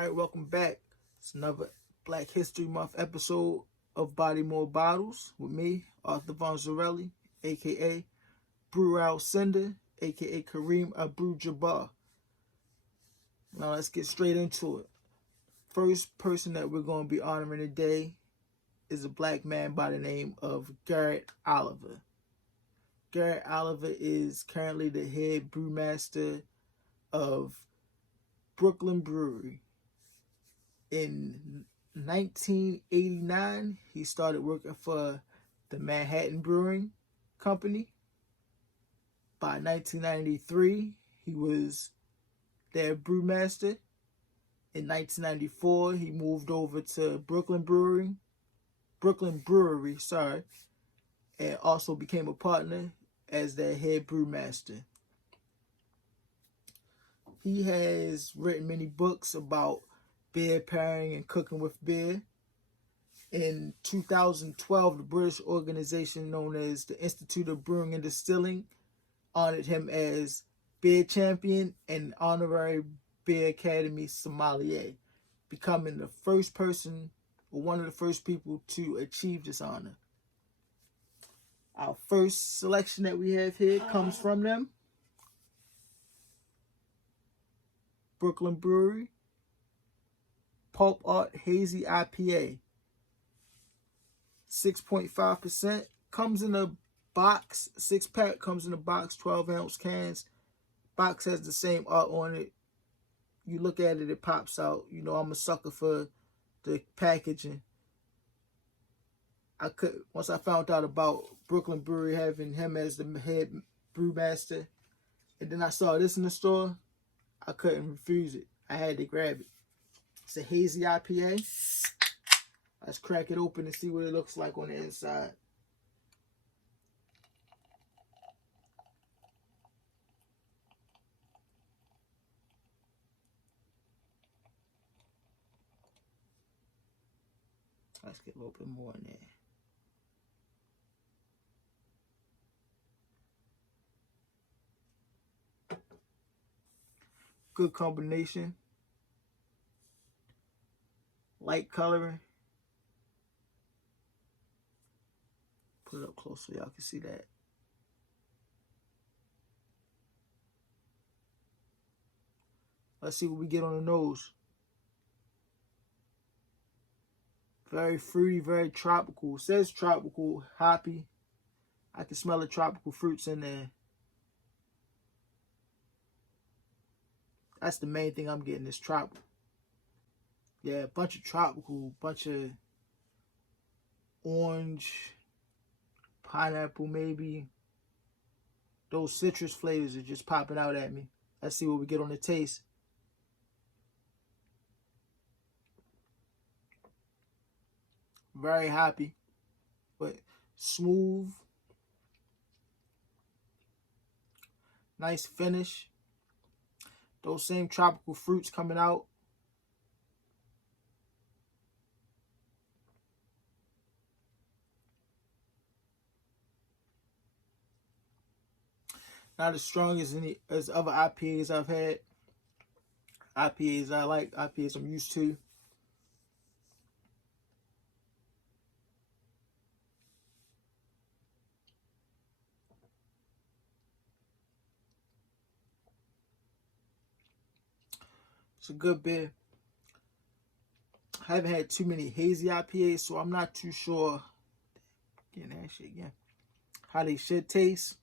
Alright, welcome back. It's another Black History Month episode of BodyMore Bottles with me, Arthur Von Zarelli, aka Brew Al Cinder, aka Kareem Abu Jabbar. Now let's get straight into it. First person that we're going to be honoring today is a black man by the name of Garrett Oliver. Garrett Oliver is currently the head brewmaster of Brooklyn Brewery. In 1989, he started working for the Manhattan Brewing Company. By 1993, he was their brewmaster. In 1994, he moved over to Brooklyn Brewery, and also became a partner as their head brewmaster. He has written many books about beer pairing and cooking with beer. In 2012, the British organization known as the Institute of Brewing and Distilling honored him as beer champion and honorary beer academy sommelier, becoming the first person or one of the first people to achieve this honor. Our first selection that we have here comes from them, Brooklyn Brewery, Pulp Art Hazy IPA. 6.5%. Comes in a box. 6-pack comes in a box, 12-ounce cans. Box has the same art on it. You look at it, it pops out. You know, I'm a sucker for the packaging. Once I found out about Brooklyn Brewery having him as the head brewmaster, and then I saw this in the store, I couldn't refuse it. I had to grab it. It's a hazy IPA. Let's crack it open and see what it looks like on the inside. Let's get a little bit more in there. Good combination. Light coloring. Put it up close so y'all can see that. Let's see what we get on the nose. Very fruity, very tropical. It says tropical, hoppy. I can smell the tropical fruits in there. That's the main thing I'm getting, is tropical. Yeah, a bunch of tropical, bunch of orange, pineapple maybe. Those citrus flavors are just popping out at me. Let's see what we get on the taste. Very hoppy, but smooth. Nice finish. Those same tropical fruits coming out. Not as strong as other IPAs I've had. IPAs I like, IPAs I'm used to. It's a good beer. I haven't had too many hazy IPAs, so I'm not too sure. Getting that shit again. How they should taste.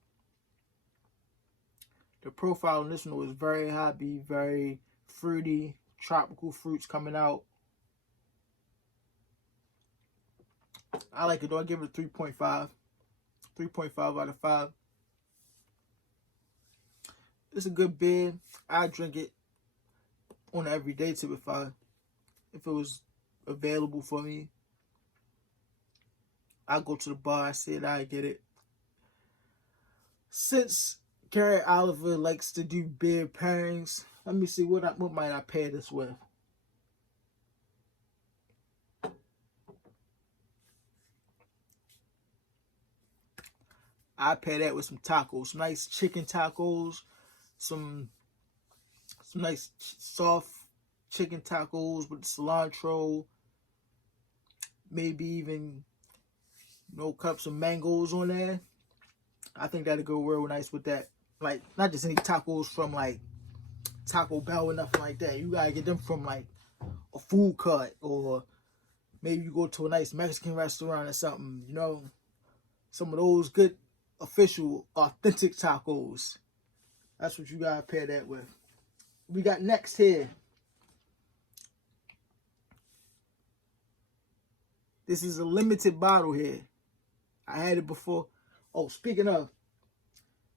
The profile on this one was very hoppy, very fruity, tropical fruits coming out. I like it though. I give it a 3.5. 3.5 out of 5. It's a good beer. I drink it on an everyday tip if it was available for me. I go to the bar, I see it, I get it. Since Garrett Oliver likes to do beer pairings, let me see what might I pair this with. I pair that with some tacos, some nice chicken tacos, some nice soft chicken tacos with cilantro, maybe even, cut some mangoes on there. I think that'd go real nice with that. Like, not just any tacos from like Taco Bell or nothing like that. You gotta get them from like a food cart, or maybe you go to a nice Mexican restaurant or something, some of those good, official, authentic tacos. That's what you gotta pair that with. We got next here. This is a limited bottle here. I had it before. Oh, speaking of,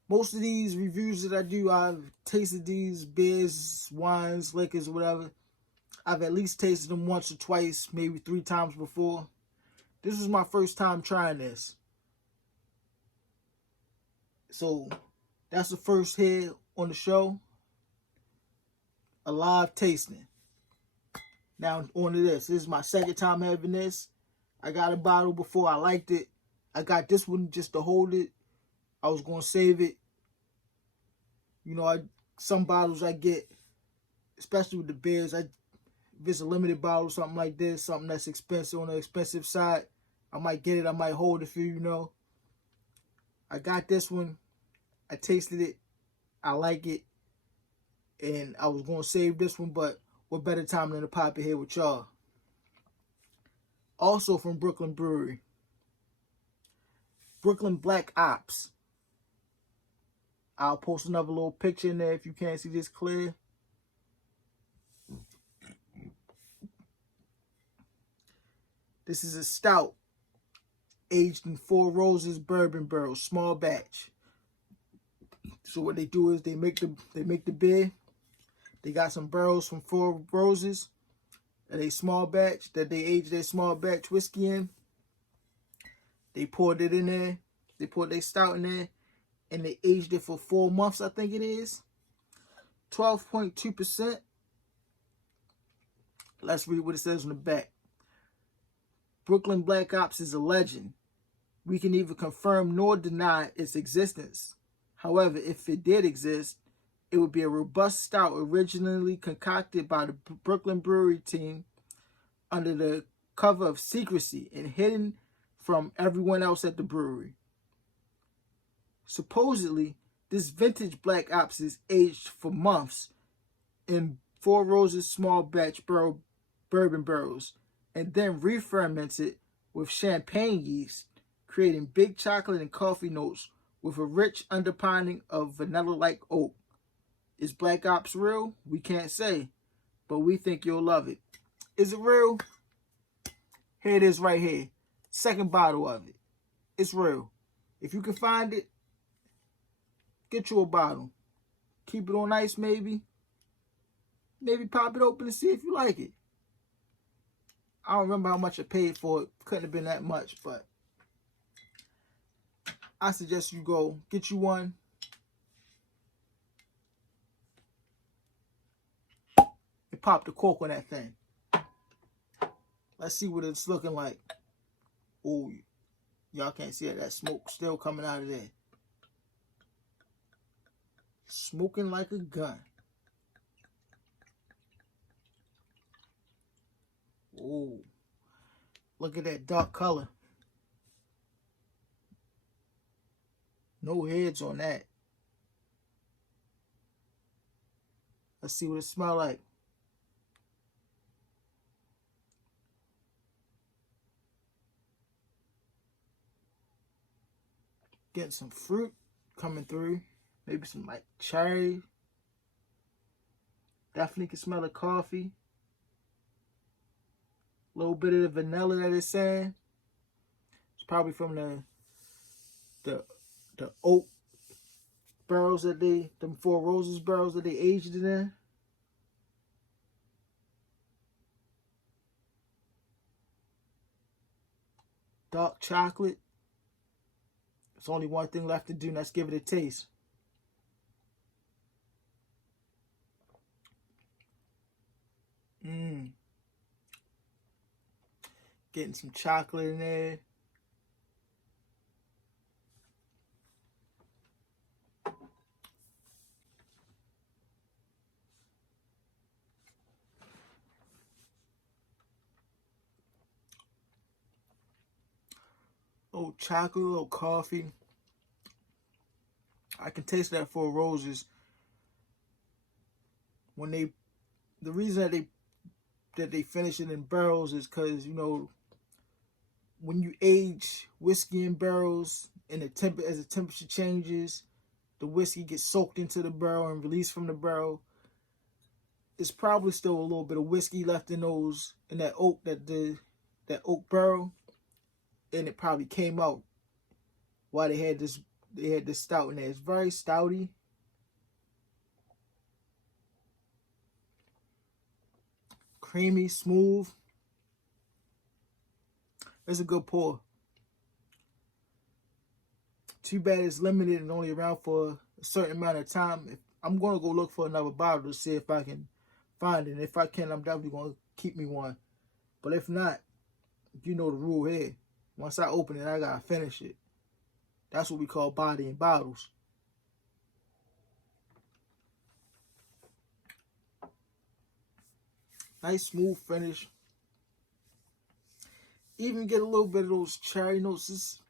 most of these reviews that I do, I've tasted these beers, wines, liquors, whatever. I've at least tasted them once or twice, maybe 3 times before. This was my first time trying this. So, that's the first here on the show. A live tasting. Now, on to this. This is my second time having this. I got a bottle before. I liked it. I got this one just to hold it. I was going to save it. Some bottles I get, especially with the beers, if it's a limited bottle, something like this, something that's expensive, on the expensive side, I might get it. I might hold it for you. I got this one. I tasted it. I like it. And I was going to save this one, but what better time than to pop it here with y'all. Also from Brooklyn Brewery. Brooklyn Black Ops. I'll post another little picture in there if you can't see this clear. This is a stout aged in 4 Roses bourbon barrels, small batch. So what they do is they make the beer. They got some barrels from 4 Roses and a small batch that they aged their small batch whiskey in. They poured it in there. They poured their stout in there, and they aged it for 4 months, I think it is. 12.2%. Let's read what it says on the back. Brooklyn Black Ops is a legend. We can neither confirm nor deny its existence. However, if it did exist, it would be a robust stout originally concocted by the Brooklyn Brewery team under the cover of secrecy and hidden from everyone else at the brewery. Supposedly, this vintage Black Ops is aged for months in 4 Roses small batch bourbon barrels and then re-fermented with champagne yeast, creating big chocolate and coffee notes with a rich underpinning of vanilla-like oak. Is Black Ops real? We can't say, but we think you'll love it. Is it real? Here it is right here. Second bottle of it. It's real. If you can find it, get you a bottle. Keep it on ice maybe. Maybe pop it open and see if you like it. I don't remember how much I paid for it. Couldn't have been that much, but I suggest you go get you one. And pop the cork on that thing. Let's see what it's looking like. Oh, y'all can't see it. That smoke still coming out of there. Smoking like a gun. Oh, look at that dark color. No heads on that. Let's see what it smells like. Getting some fruit coming through. Maybe some like cherry. Definitely can smell the coffee. A little bit of the vanilla that it's saying. It's probably from the oak barrels that them 4 Roses barrels that they aged it in. Dark chocolate. There's only one thing left to do, and that's give it a taste. Getting some chocolate in there. little chocolate, a little coffee. I can taste that Four Roses. When the reason that they finish it in barrels is because, you know, when you age whiskey in barrels and as the temperature changes, the whiskey gets soaked into the barrel and released from the barrel. It's probably still a little bit of whiskey left in that oak barrel, and it probably came out while they had this stout in there. It's very stouty. Creamy, smooth. It's a good pour. Too bad it's limited and only around for a certain amount of time. I'm going to go look for another bottle to see if I can find it. And if I can, I'm definitely going to keep me one. But if not, you know the rule here. Once I open it, I got to finish it. That's what we call bodying bottles. Nice smooth finish. Even get a little bit of those cherry notes. Just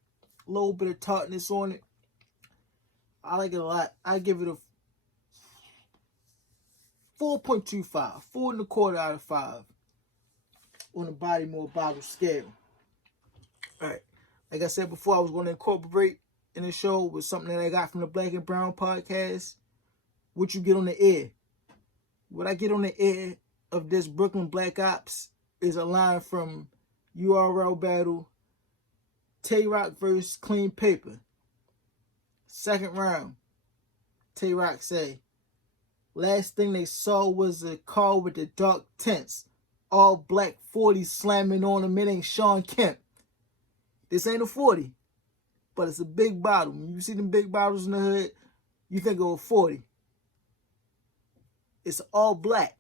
a little bit of tartness on it. I like it a lot. I give it a 4.25. 4.25 out of 5 on the BodyMore bottle scale. Alright. Like I said before, I was going to incorporate in the show with something that I got from the Black and Brown podcast. What you get on the air. What I get on the air of this Brooklyn Black Ops is a line from URL Battle, Tay-Rock vs. Clean Paper. Second round, Tay-Rock say, last thing they saw was a car with the dark tints, all black 40 slamming on them. It ain't Sean Kemp. This ain't a 40, but it's a big bottle. When you see them big bottles in the hood, you think of a 40. It's all black.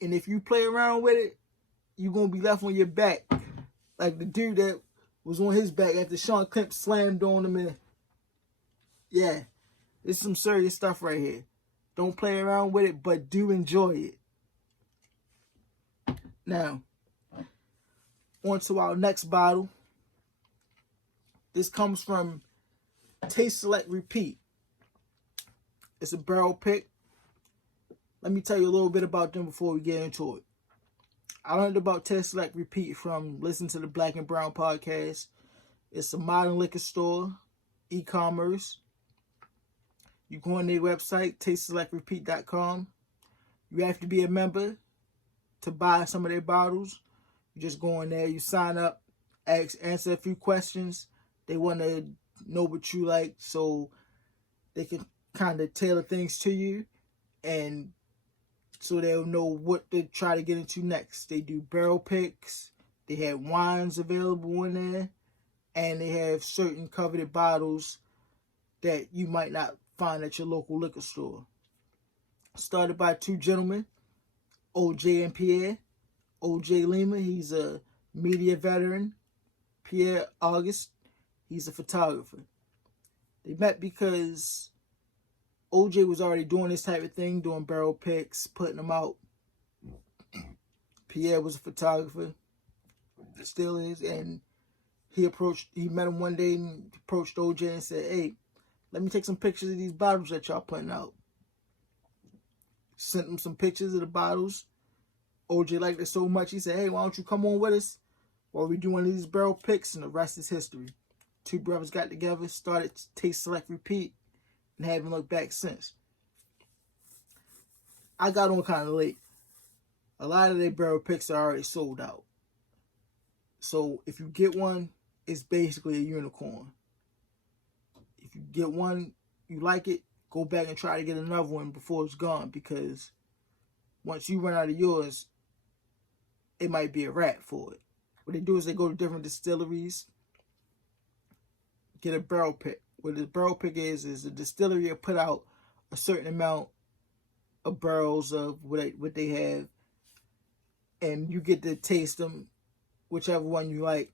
And if you play around with it, you're going to be left on your back. Like the dude that was on his back after Sean Kemp slammed on him. And yeah, it's some serious stuff right here. Don't play around with it, but do enjoy it. Now, on to our next bottle. This comes from Taste Select Repeat. It's a barrel pick. Let me tell you a little bit about them before we get into it. I learned about Taste Select Repeat from listening to the Black and Brown podcast. It's a modern liquor store, e-commerce. You go on their website, tasteselectrepeat.com. You have to be a member to buy some of their bottles. You just go in there, you sign up, answer a few questions. They want to know what you like so they can kind of tailor things to you, and so they'll know what to try to get into next. They do barrel picks. They have wines available in there, and they have certain coveted bottles that you might not find at your local liquor store. Started by two gentlemen, OJ and Pierre. OJ Lima, he's a media veteran. Pierre August, he's a photographer. They met because OJ was already doing this type of thing, doing barrel picks, putting them out. Pierre was a photographer, still is, and he met him one day and approached OJ and said, hey, let me take some pictures of these bottles that y'all putting out. Sent him some pictures of the bottles. OJ liked it so much, he said, hey, why don't you come on with us while we do one of these barrel picks, and the rest is history. Two brothers got together, started Taste Select Repeat, and haven't looked back since. I got on kind of late. A lot of their barrel picks are already sold out. So if you get one, it's basically a unicorn. If you get one, you like it, go back and try to get another one before it's gone, because once you run out of yours, it might be a wrap for it. What they do is they go to different distilleries, get a barrel pick. What the barrel pick is the distillery will put out a certain amount of barrels of what they have, and you get to taste them. Whichever one you like,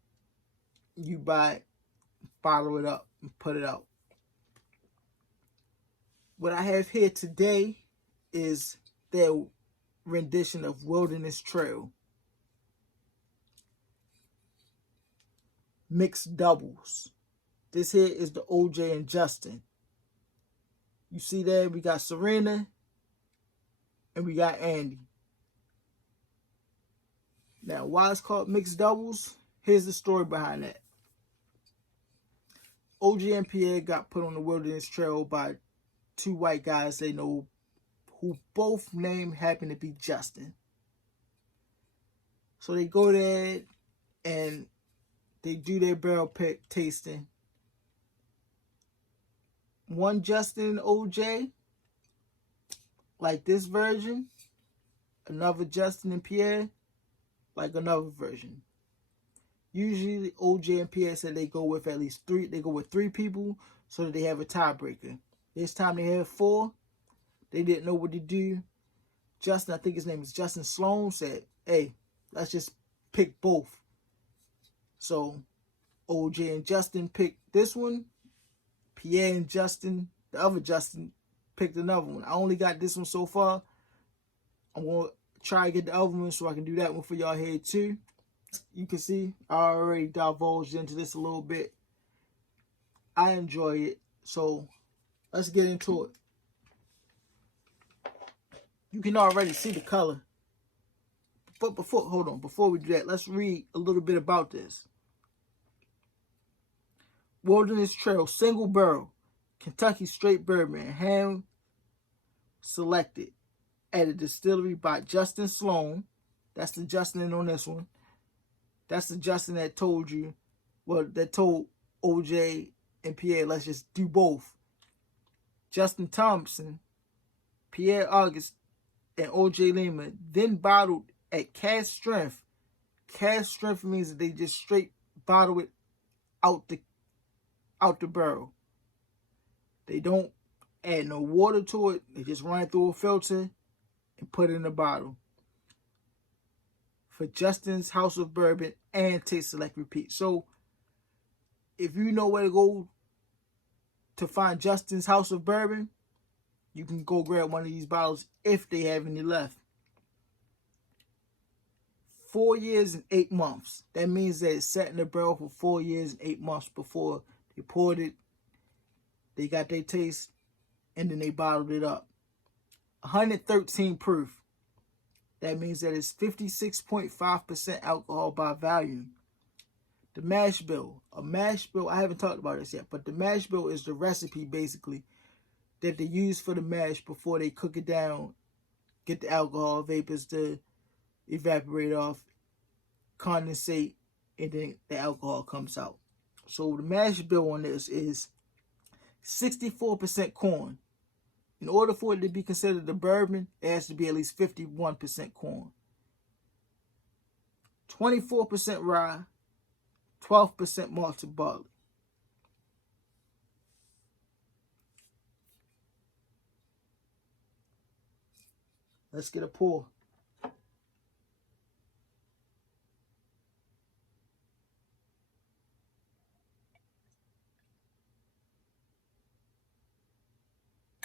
you buy it, bottle it up, and put it out. What I have here today is their rendition of Wilderness Trail. mixed doubles. This here is the OJ and Justin. You see there, we got Serena and we got Andy. Now, why it's called mixed doubles? Here's the story behind that. OJ and Pierre got put on the Wilderness Trail by two white guys they know who both name happen to be Justin. So they go there and they do their barrel pick tasting. One Justin and OJ, like this version. Another Justin and Pierre, like another version. Usually OJ and Pierre said they go with at least three. They go with three people so that they have a tiebreaker. This time they had four. They didn't know what to do. Justin, I think his name is Justin Sloan, said, hey, let's just pick both. So OJ and Justin picked this one. Pierre and Justin, the other Justin, picked another one. I only got this one so far. I'm going to try to get the other one so I can do that one for y'all here too. You can see I already divulged into this a little bit. I enjoy it. So let's get into it. You can already see the color. But before we do that, let's read a little bit about this. Wilderness Trail single barrel Kentucky straight bourbon, hand selected at a distillery by Justin Sloan. That's the Justin on this one. That's the Justin that told you, well, that told OJ and Pierre, let's just do both. Justin Thompson, Pierre August, and OJ Lima then bottled at cask strength. Cask strength means that they just straight bottle it out the barrel. They don't add no water to it. They just run it through a filter and put it in a bottle. For Justin's House of Bourbon and Taste Select Repeat. So if you know where to go to find Justin's House of Bourbon, you can go grab one of these bottles if they have any left. 4 years and 8 months. That means that it sat in the barrel for 4 years and 8 months before they poured it. They got their taste, and then they bottled it up. 113 proof. That means that it's 56.5% alcohol by volume. The mash bill. A mash bill, I haven't talked about this yet, but the mash bill is the recipe, basically, that they use for the mash before they cook it down, get the alcohol vapors to evaporate off, condensate, and then the alcohol comes out. So the mash bill on this is 64% corn. In order for it to be considered a bourbon, it has to be at least 51% corn. 24% rye, 12% malted barley. Let's get a pour.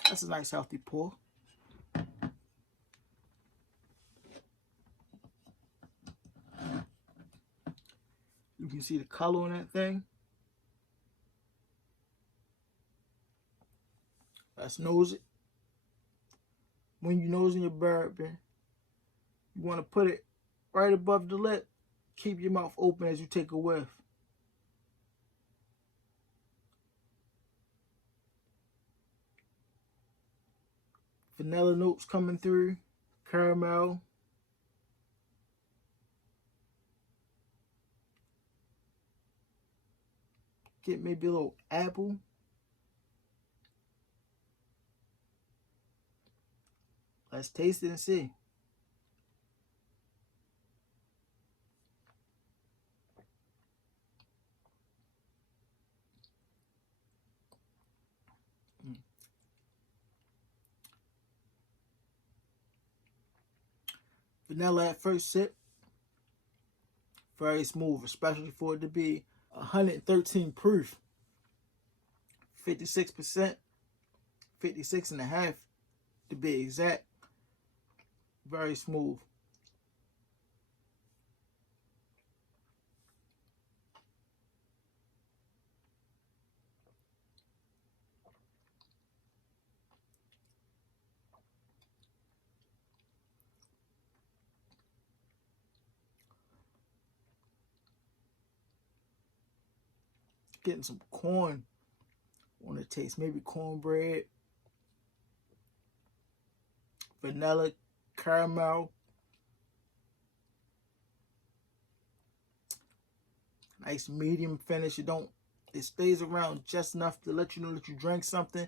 That's a nice healthy pour. You can see the color on that thing. Let's nose it. When you nosing your bourbon, you want to put it right above the lip. Keep your mouth open as you take a whiff. Vanilla notes coming through. Caramel. Get maybe a little apple. Let's taste it and see. Vanilla at first sip. Very smooth, especially for it to be 113 proof. 56%. 56.5 to be exact. Very smooth. getting some corn on the taste. Maybe cornbread, vanilla, caramel. Nice medium finish. It stays around just enough to let you know that you drank something,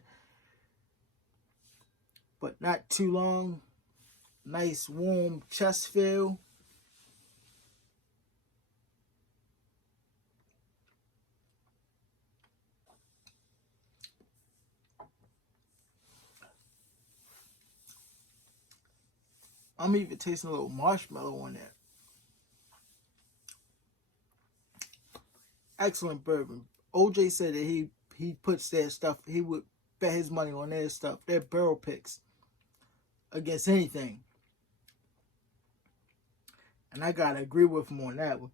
but not too long. Nice warm chest feel. I'm even tasting a little marshmallow on that. Excellent bourbon. OJ said that he puts their stuff, he would bet his money on their stuff, their barrel picks, against anything. And I gotta agree with him on that one.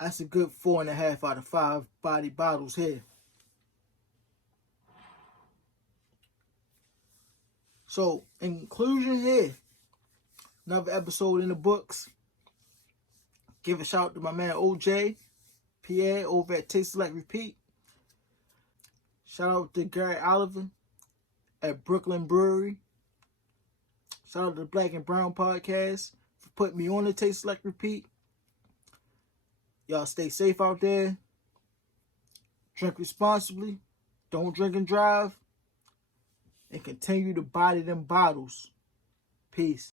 That's a good 4.5 out of 5 body bottles here. So, in conclusion here, another episode in the books. Give a shout out to my man OJ, Pierre, over at Taste Select Repeat. Shout out to Gary Oliver at Brooklyn Brewery. Shout out to the Black and Brown Podcast for putting me on the Taste Select Repeat. Y'all stay safe out there. Drink responsibly. Don't drink and drive. And continue to body them bottles. Peace.